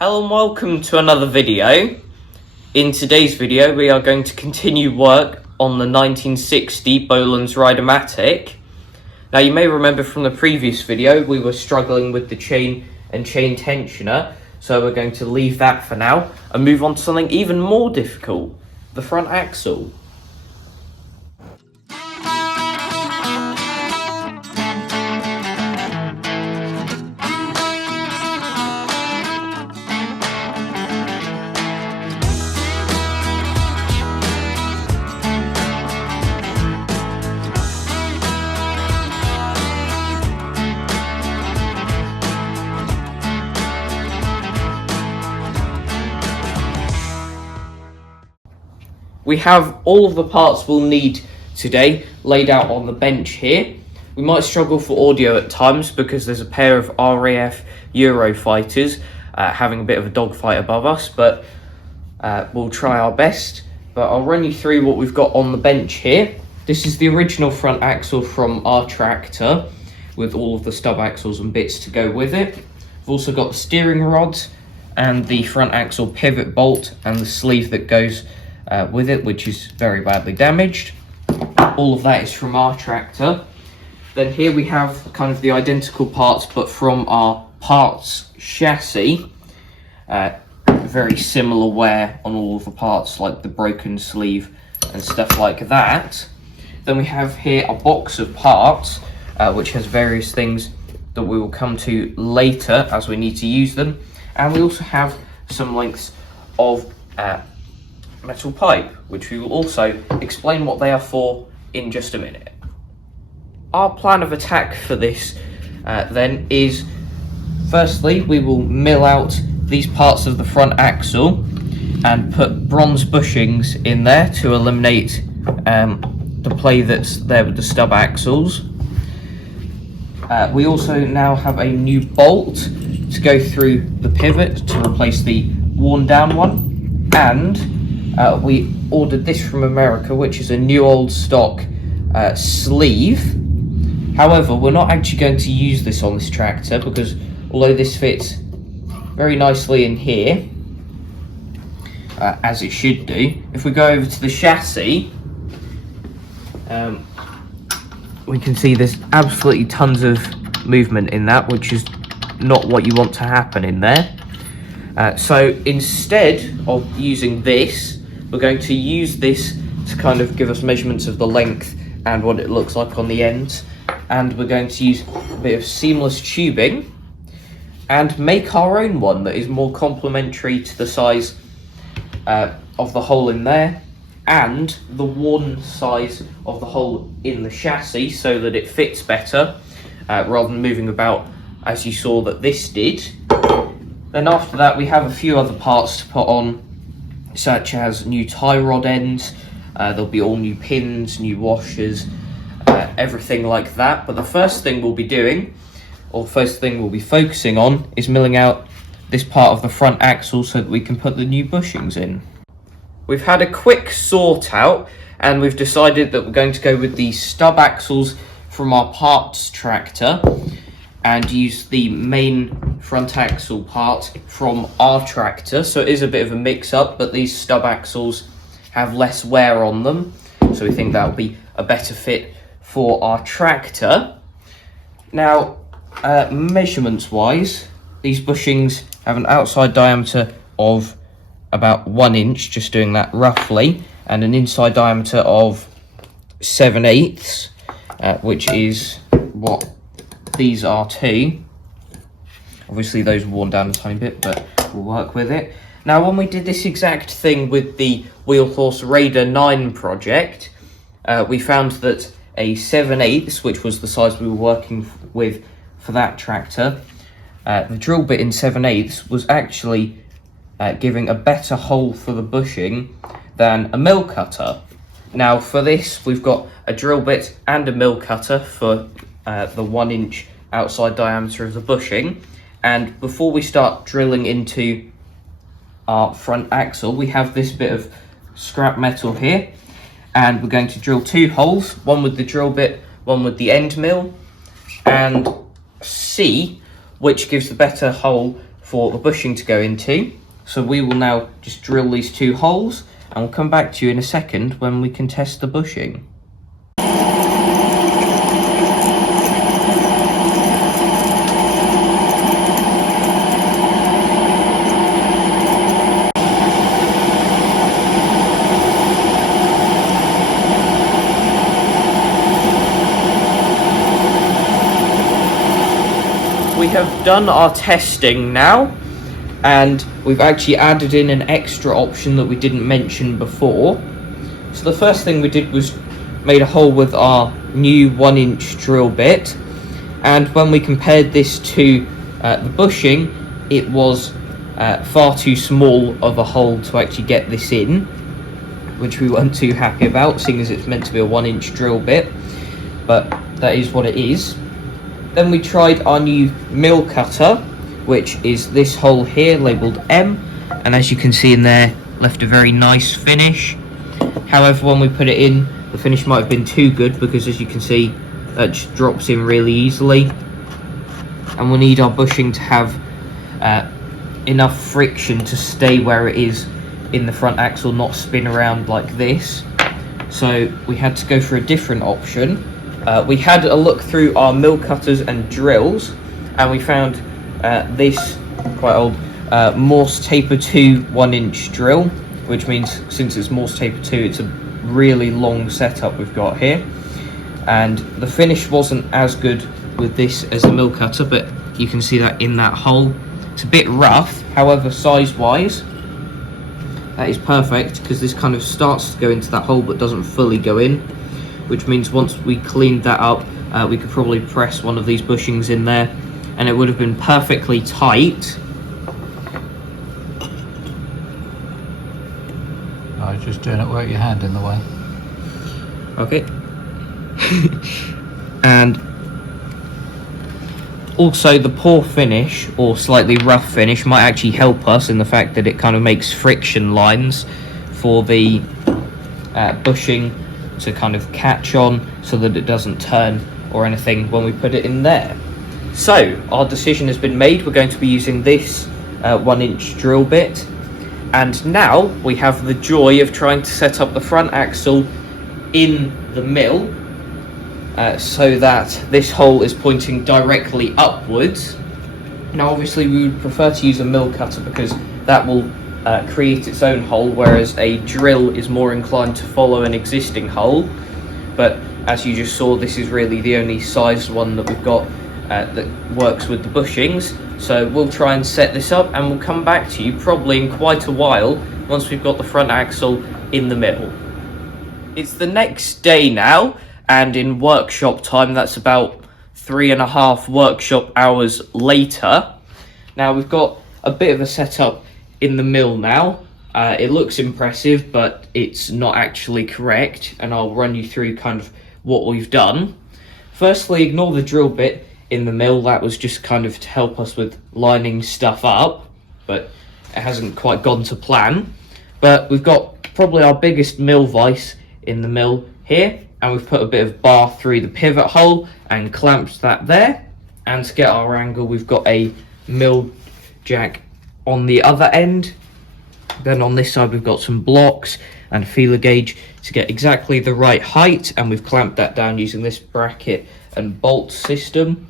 Hello and welcome to another video. In today's video we are going to continue work on the 1960 Bolens Ride-a-matic. Now you may remember from the previous video we were struggling with the chain and chain tensioner, so we're going to leave that for now and move on to something even more difficult, the front axle. We have all of the parts we'll need today laid out on the bench here. We might struggle for audio at times because there's a pair of RAF Eurofighters having a bit of a dogfight above us, but we'll try our best. But I'll run you through what we've got on the bench here. This is the original front axle from our tractor with all of the stub axles and bits to go with it. We've also got the steering rods and the front axle pivot bolt and the sleeve that goes with it, which is very badly damaged. All of that is from our tractor. Then here we have kind of the identical parts but from our parts chassis. Very similar wear on all of the parts, like the broken sleeve and stuff like that. Then we have here a box of parts which has various things that we will come to later as we need to use them. And we also have some lengths of metal pipe, which we will also explain what they are for in just a minute. Our plan of attack for this then is, firstly we will mill out these parts of the front axle and put bronze bushings in there to eliminate the play that's there with the stub axles. We also now have a new bolt to go through the pivot to replace the worn down one, and we ordered this from America, which is a new old stock sleeve. However, we're not actually going to use this on this tractor because although this fits very nicely in here, as it should do, if we go over to the chassis, we can see there's absolutely tons of movement in that, which is not what you want to happen in there. So instead of using this, we're going to use this to kind of give us measurements of the length and what it looks like on the ends. And we're going to use a bit of seamless tubing and make our own one that is more complementary to the size of the hole in there and the worn size of the hole in the chassis, so that it fits better rather than moving about as you saw that this did. Then after that we have a few other parts to put on, such as new tie rod ends. There'll be all new pins, new washers, everything like that. But the first thing we'll be doing, or first thing we'll be focusing on, is milling out this part of the front axle so that we can put the new bushings in. We've had a quick sort out and we've decided that we're going to go with the stub axles from our parts tractor and use the main front axle part from our tractor. So it is a bit of a mix-up, but these stub axles have less wear on them, so we think that'll be a better fit for our tractor. Now, measurements wise, these bushings have an outside diameter of about 1 inch, just doing that roughly, and an inside diameter of 7/8, which is what these are too. Obviously those are worn down a tiny bit, but we'll work with it. Now, when we did this exact thing with the Wheelhorse Raider 9 project, we found that a 7/8, which was the size we were working with for that tractor, the drill bit in 7/8 was actually giving a better hole for the bushing than a mill cutter. Now for this we've got a drill bit and a mill cutter for the 1 inch outside diameter of the bushing. And before we start drilling into our front axle, we have this bit of scrap metal here, and we're going to drill 2 holes, one with the drill bit, one with the end mill, and see which gives the better hole for the bushing to go into. So we will now just drill these 2 holes, and we'll come back to you in a second when we can test the bushing. We have done our testing now, and we've actually added in an extra option that we didn't mention before. So the first thing we did was made a hole with our new 1-inch drill bit, and when we compared this to the bushing, it was far too small of a hole to actually get this in, which we weren't too happy about, seeing as it's meant to be a 1-inch drill bit, but that is what it is. Then we tried our new mill cutter, which is this hole here labelled M, and as you can see in there, left a very nice finish. However, when we put it in, the finish might have been too good, because as you can see, that just drops in really easily. And we need our bushing to have enough friction to stay where it is in the front axle, not spin around like this. So we had to go for a different option. We had a look through our mill cutters and drills, and we found this quite old Morse Taper 2 1-inch drill, which means since it's Morse Taper 2, it's a really long setup we've got here. And the finish wasn't as good with this as a mill cutter, but you can see that in that hole. It's a bit rough, however, size-wise, that is perfect, because this kind of starts to go into that hole but doesn't fully go in, which means once we cleaned that up, we could probably press one of these bushings in there, and it would have been perfectly tight. I was just doing it without your hand in the way. Okay. And also the poor finish, or slightly rough finish, might actually help us in the fact that it kind of makes friction lines for the bushing to kind of catch on, so that it doesn't turn or anything when we put it in there. So our decision has been made. We're going to be using this 1-inch drill bit, and now we have the joy of trying to set up the front axle in the mill, so that this hole is pointing directly upwards. Now obviously we would prefer to use a mill cutter, because that will create its own hole, whereas a drill is more inclined to follow an existing hole. But as you just saw, this is really the only sized one that we've got that works with the bushings. So we'll try and set this up, and we'll come back to you probably in quite a while once we've got the front axle in the middle. It's the next day now, and in workshop time, that's about 3.5 workshop hours later. Now we've got a bit of a setup in the mill now. It looks impressive, but it's not actually correct, and I'll run you through kind of what we've done. Firstly, ignore the drill bit in the mill. That was just kind of to help us with lining stuff up, but it hasn't quite gone to plan. But we've got probably our biggest mill vise in the mill here, and we've put a bit of bar through the pivot hole and clamped that there. And to get our angle, we've got a mill jack on the other end. Then on this side we've got some blocks and a feeler gauge to get exactly the right height, and we've clamped that down using this bracket and bolt system.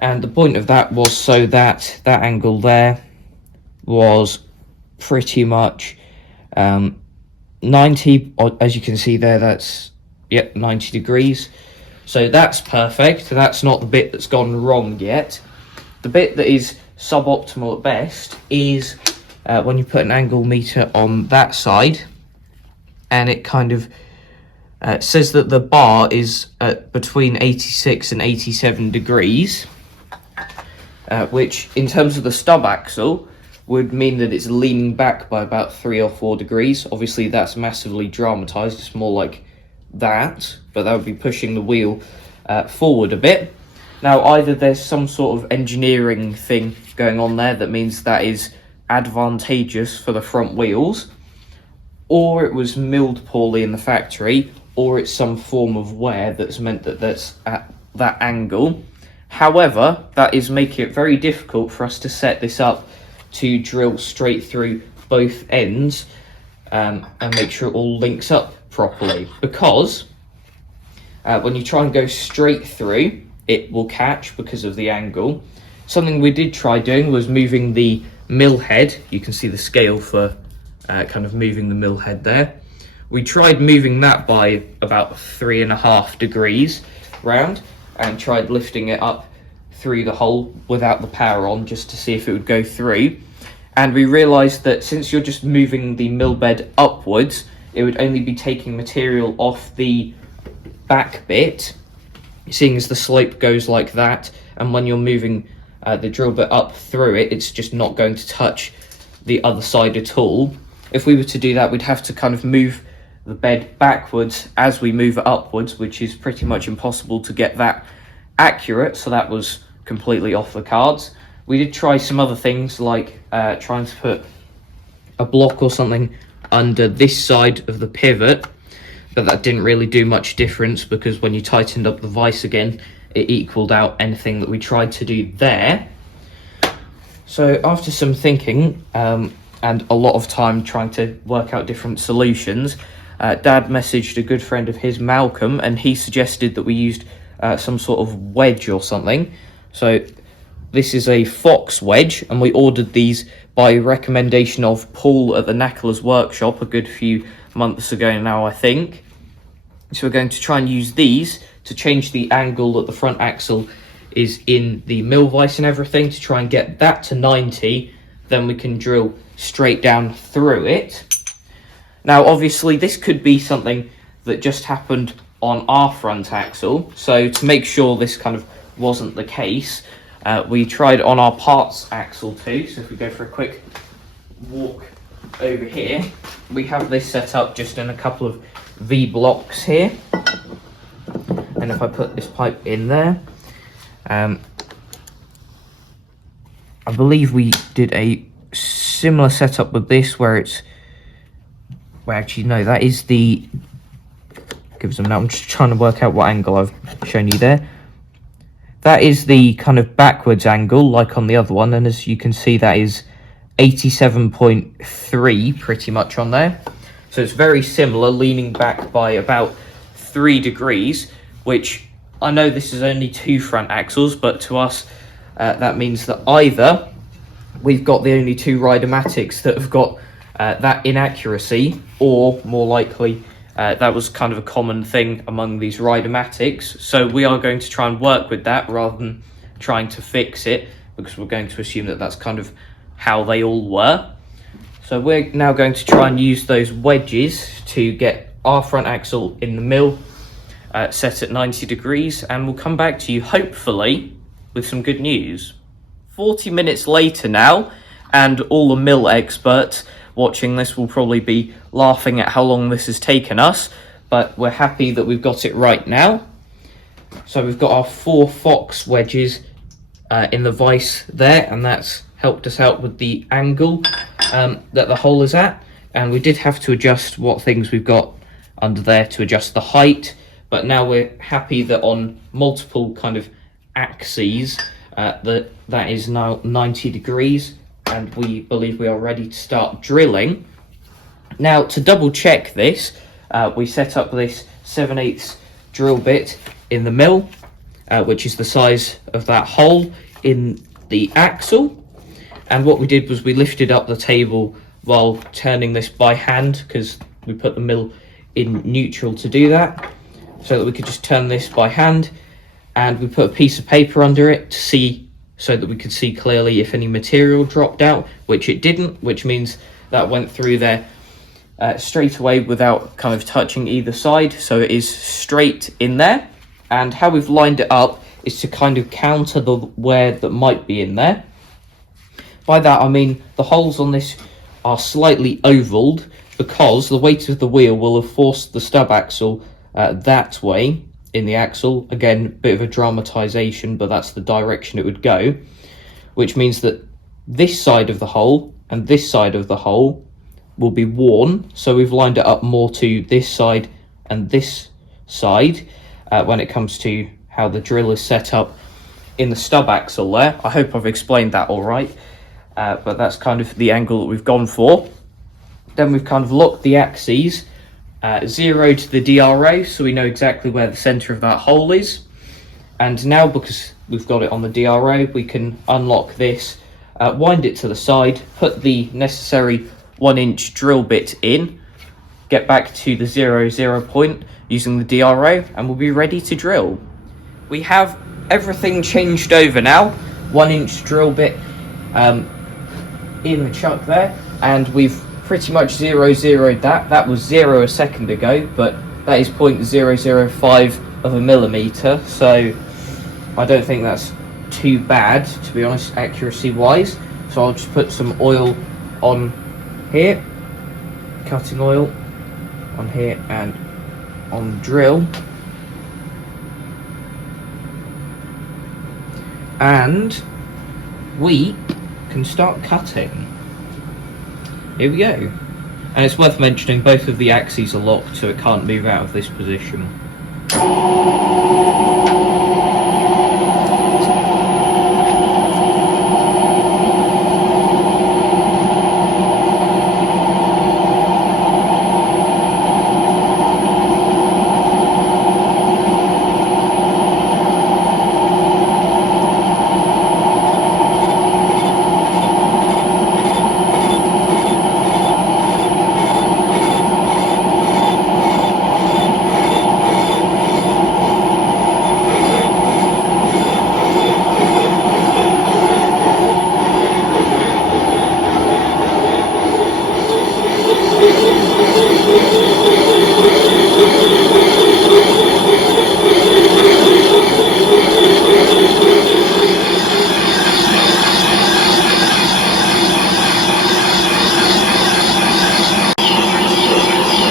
And the point of that was so that that angle there was pretty much 90, as you can see there, that's 90 degrees. So that's perfect. That's not the bit that's gone wrong yet. The bit that is suboptimal at best is when you put an angle meter on that side, and it kind of says that the bar is between 86 and 87 degrees, which in terms of the stub axle would mean that it's leaning back by about 3 or 4 degrees. Obviously that's massively dramatized, it's more like that, but that would be pushing the wheel forward a bit. Now either there's some sort of engineering thing going on there that means that is advantageous for the front wheels, or it was milled poorly in the factory, or it's some form of wear that's meant that that's at that angle. However, that is making it very difficult for us to set this up to drill straight through both ends and make sure it all links up properly, because when you try and go straight through, it will catch because of the angle. Something we did try doing was moving the mill head. You can see the scale for kind of moving the mill head there. We tried moving that by about 3.5 degrees round and tried lifting it up through the hole without the power on, just to see if it would go through. And we realized that since you're just moving the mill bed upwards, it would only be taking material off the back bit, seeing as the slope goes like that, and when you're moving the drill bit up through it, it's just not going to touch the other side at all. If we were to do that, we'd have to kind of move the bed backwards as we move it upwards, which is pretty much impossible to get that accurate, so that was completely off the cards. We did try some other things, like trying to put a block or something under this side of the pivot, but that didn't really do much difference, because when you tightened up the vise again, it equaled out anything that we tried to do there. So after some thinking and a lot of time trying to work out different solutions, Dad messaged a good friend of his, Malcolm, and he suggested that we used some sort of wedge or something. So this is a Fox wedge, and we ordered these by recommendation of Paul at the Knackler's workshop a good few months ago now, I think. So we're going to try and use these to change the angle that the front axle is in the mill vise and everything, to try and get that to 90. Then we can drill straight down through it. Now obviously this could be something that just happened on our front axle, so to make sure this kind of wasn't the case, we tried on our parts axle too. So if we go for a quick walk over here, we have this set up just in a couple of V blocks here, and if I put this pipe in there, I believe we did a similar setup with this, where it's, well actually no, that is the, gives them now, I'm just trying to work out what angle I've shown you there. That is the kind of backwards angle like on the other one, and as you can see that is 87.3 pretty much on there. So it's very similar, leaning back by about 3 degrees, which I know this is only 2 front axles, but to us that means that either we've got the only 2 Rideamatics that have got that inaccuracy, or more likely that was kind of a common thing among these Rideamatics. So we are going to try and work with that rather than trying to fix it, because we're going to assume that that's kind of how they all were. So we're now going to try and use those wedges to get our front axle in the mill set at 90 degrees, and we'll come back to you hopefully with some good news. 40 minutes later now, and all the mill experts watching this will probably be laughing at how long this has taken us, but we're happy that we've got it right now. So we've got our 4 Fox wedges in the vise there, and that's helped us out with the angle that the hole is at, and we did have to adjust what things we've got under there to adjust the height, but now we're happy that on multiple kind of axes that is now 90 degrees, and we believe we are ready to start drilling. Now to double check this, we set up this 7/8 drill bit in the mill, which is the size of that hole in the axle. And what we did was we lifted up the table while turning this by hand, because we put the mill in neutral to do that, so that we could just turn this by hand. And we put a piece of paper under it to see, so that we could see clearly if any material dropped out, which it didn't, which means that went through there straight away without kind of touching either side, so it is straight in there. And how we've lined it up is to kind of counter the wear that might be in there. By that I mean the holes on this are slightly ovalled, because the weight of the wheel will have forced the stub axle that way in the axle. Again, a bit of a dramatization, but that's the direction it would go, which means that this side of the hole and this side of the hole will be worn. So we've lined it up more to this side and this side when it comes to how the drill is set up in the stub axle there. I hope I've explained that all right, but that's kind of the angle that we've gone for. Then we've kind of locked the axes, zeroed the DRO so we know exactly where the center of that hole is. And now, because we've got it on the DRO, we can unlock this, wind it to the side, put the necessary 1-inch drill bit in, get back to the 0 point using the DRO, and we'll be ready to drill. We have everything changed over now, 1-inch drill bit in the chuck there, and we've pretty much 0'd that. That was 0 a second ago, but that is 0.005 of a millimeter, so I don't think that's too bad, to be honest, accuracy wise. So I'll just put some oil on here, cutting oil on here and on the drill, and we can start cutting. Here we go. And it's worth mentioning both of the axes are locked, so it can't move out of this position.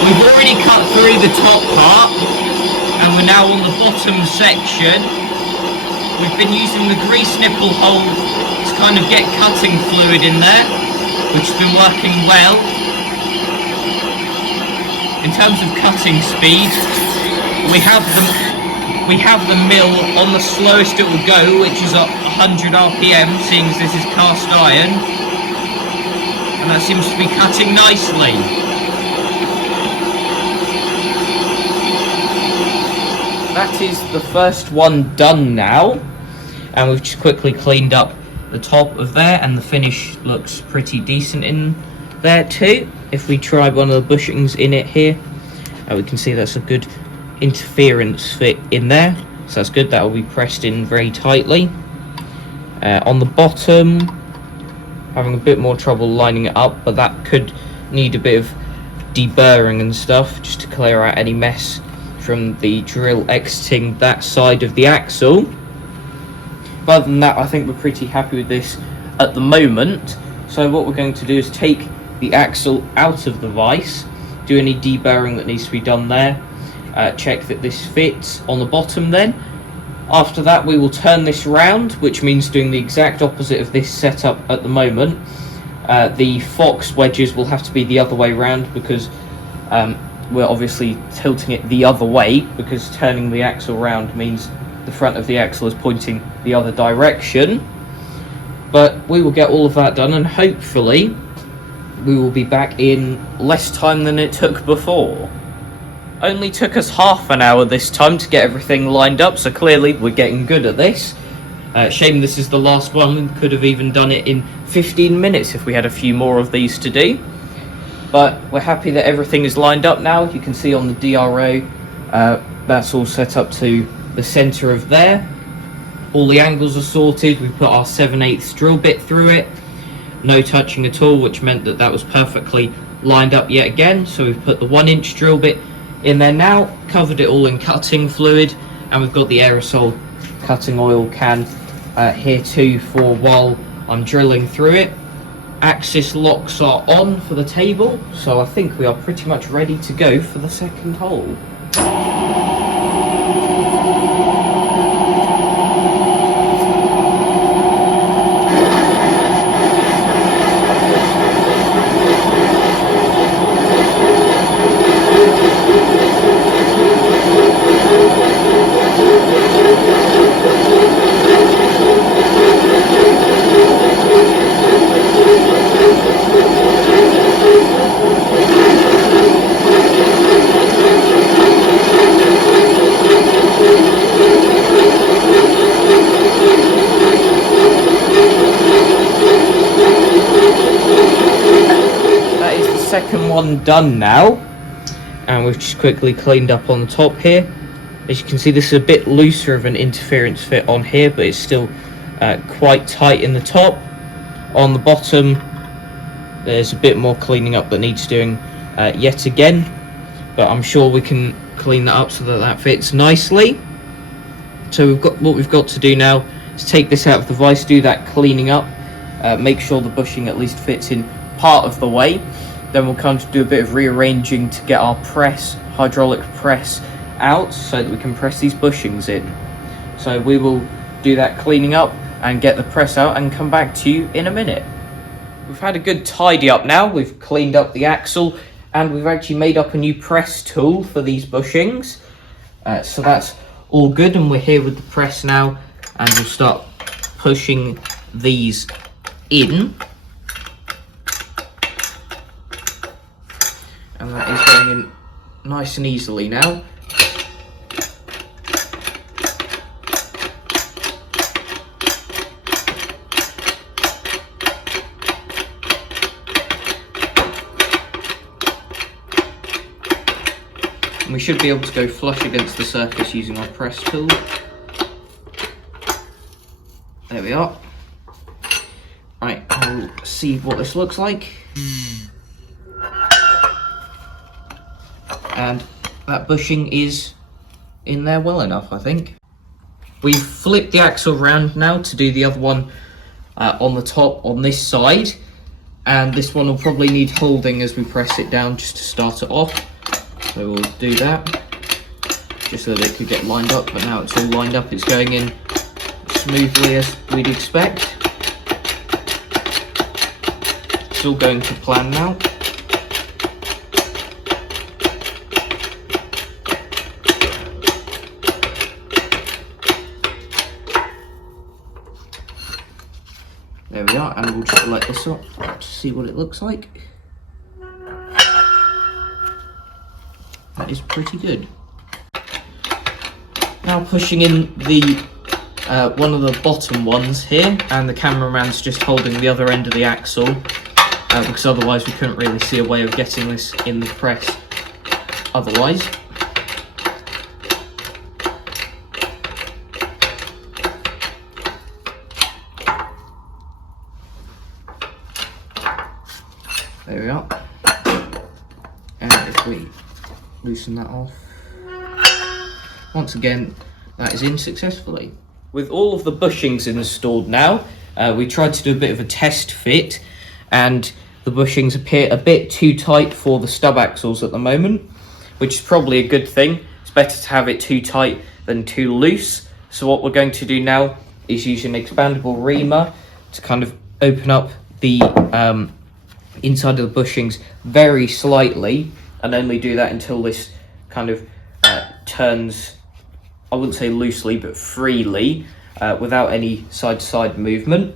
We've already cut through the top part and we're now on the bottom section. We've been using the grease nipple hole to kind of get cutting fluid in there, which has been working well. In terms of cutting speed, we have the mill on the slowest it will go, which is at 100 RPM, seeing as this is cast iron, and that seems to be cutting nicely. That is the first one done now, and we've just quickly cleaned up the top of there, and the finish looks pretty decent in there too. If we try one of the bushings in it here, we can see that's a good interference fit in there, so that's good. That will be pressed in very tightly. On the bottom, having a bit more trouble lining it up, but that could need a bit of deburring and stuff just to clear out any mess from the drill exiting that side of the axle. But other than that, I think we're pretty happy with this at the moment. So what we're going to do is take the axle out of the vise, do any deburring that needs to be done there, check that this fits on the bottom then. After that, we will turn this round, which means doing the exact opposite of this setup at the moment. The Fox wedges will have to be the other way round, because we're obviously tilting it the other way, because turning the axle round means the front of the axle is pointing the other direction. But we will get all of that done, and hopefully we will be back in less time than it took before. Only took us half an hour this time to get everything lined up, so clearly we're getting good at this. Shame this is the last one. We could have even done it in 15 minutes if we had a few more of these to do. But we're happy that everything is lined up now. You can see on the DRO, that's all set up to the center of there. All the angles are sorted. We put our 7/8 drill bit through it. No touching at all, which meant that that was perfectly lined up yet again. So we've put the 1-inch drill bit in there now, covered it all in cutting fluid, and we've got the aerosol cutting oil can here too for while I'm drilling through it. Axis locks are on for the table, so I think we are pretty much ready to go for the second hole. second one done now, and we've just quickly cleaned up on the top here. As you can see, this is a bit looser of an interference fit on here, but it's still quite tight in the top. On the bottom, there's a bit more cleaning up that needs doing yet again, but I'm sure we can clean that up so that that fits nicely. So we've got to do now is take this out of the vise, do that cleaning up, make sure the bushing at least fits in part of the way. Then we'll kind of do a bit of rearranging to get our hydraulic press out so that we can press these bushings in. So we will do that cleaning up and get the press out and come back to you in a minute. We've had a good tidy up now. We've cleaned up the axle and we've actually made up a new press tool for these bushings. So that's all good, and we're here with the press now, and we'll start pushing these in. And that is going in nice and easily now. And we should be able to go flush against the surface using our press tool. There we are. Right, we'll see what this looks like. And that bushing is in there well enough, I think. We've flipped the axle round now to do the other one on the top on this side, and this one will probably need holding as we press it down just to start it off. So we'll do that just so that it could get lined up, but now it's all lined up, it's going in smoothly as we'd expect. It's all going to plan now. There we are, and we'll just let this up to see what it looks like. That is pretty good. Now pushing in the one of the bottom ones here, and the cameraman's just holding the other end of the axle, because otherwise we couldn't really see a way of getting this in the press otherwise. There we are. And if we loosen that off, once again, that is in successfully. With all of the bushings installed now, we tried to do a bit of a test fit, and the bushings appear a bit too tight for the stub axles at the moment, which is probably a good thing. It's better to have it too tight than too loose. So what we're going to do now is use an expandable reamer to kind of open up the inside of the bushings very slightly, and only do that until this kind of turns, I wouldn't say loosely, but freely, without any side-to-side movement.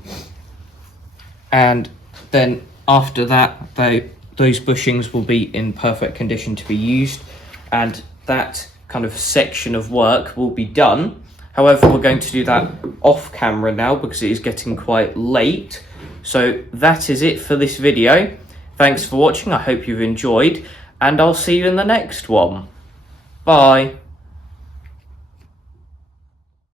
And then after that, those bushings will be in perfect condition to be used, and that kind of section of work will be done. However, we're going to do that off camera now because it is getting quite late. So that is it for this video. Thanks for watching. I hope you've enjoyed, and I'll see you in the next one. Bye.